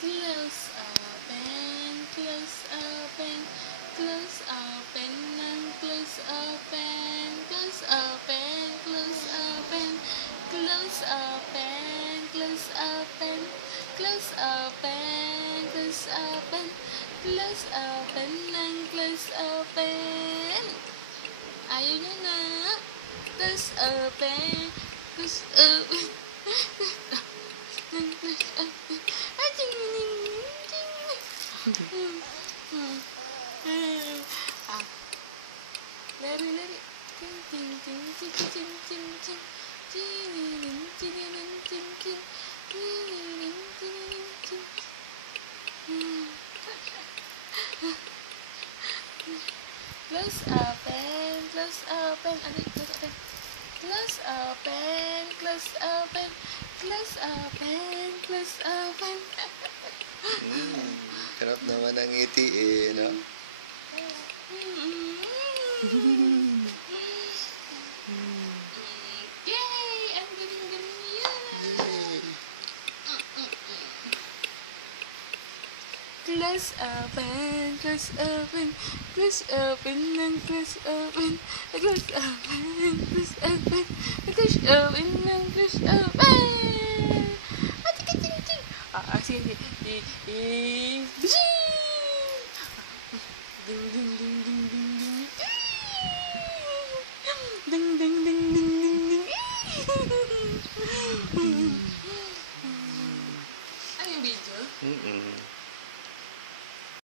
Close open, close open, close open and close open, close open, close open, close open, close open, close open, close open, close open and close open. Ayaw niya na. Close open, close open. Lari-lari. Ting ting ting ting ting ting ting ting. Ting ting ting ting ting. Ting ting ting ting. Close open, close open. Adik, close open. Close open, close open, close open, close open. Sarap naman ang ngiti eh, no? Yay! Ang galing-galing niya! Close open, close open, close open, and close open, close open, close open, close open, and close open.